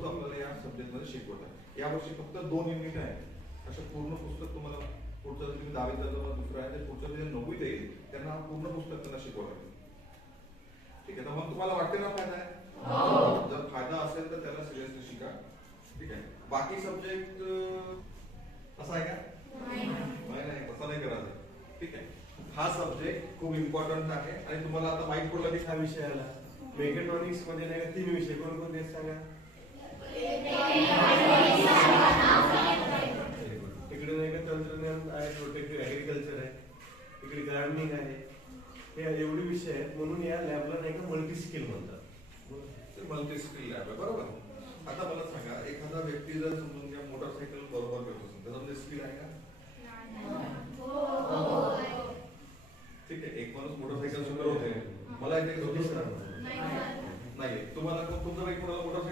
वस्तू आपल्याला या सब्जेक्ट मध्ये शिकवतात. यावर्षी फक्त 2 युनिट आहे. असं पूर्ण पुस्तक तुम्हाला पुढचं जर तुम्ही 10वीत जातो दुसरं आहे ते पुढचं जे 9वीत येईल त्यांना पूर्ण पुस्तक त्यांना शिकवलं. ठीक आहे, तर मग तुम्हाला वाटते ना फायदा आहे? जर फायदा असेल तर त्याला सिरियसली शिका. ठीक आहे, बाकी सब्जेक्ट असा आहे का? नाही, तसा नाही करायचं. ठीक आहे, हा सब्जेक्ट खूप इम्पॉर्टंट आहे आणि तुम्हाला आता माहित पडलं की हा विषय आला. मेकॅट्रॉनिक्स मध्ये नाही का 3 विषय कोणकोणते सांगा? इकडे नाही का तंत्रज्ञान आहे, प्रोटेक्टिव्ह ऍग्रिकल्चर आहे, इकडे गार्डनिंग आहे. हे एवढे विषय आहेत म्हणून या लॅबला नाही का मल्टी स्किल म्हणतात. मल्टी स्किल लॅब आहे, बरोबर. आता मला सांगा, एखादा व्यक्ती जर समजून घ्या मोटरसायकल बरोबर करत असेल त्याच्यामध्ये स्किल आहे का? ठीक आहे, एक माणूस मोटरसायकल सुद्धा होते, मला इथे नाही. तुम्हाला तुमचा बाईक कोणाला मोटरसायकल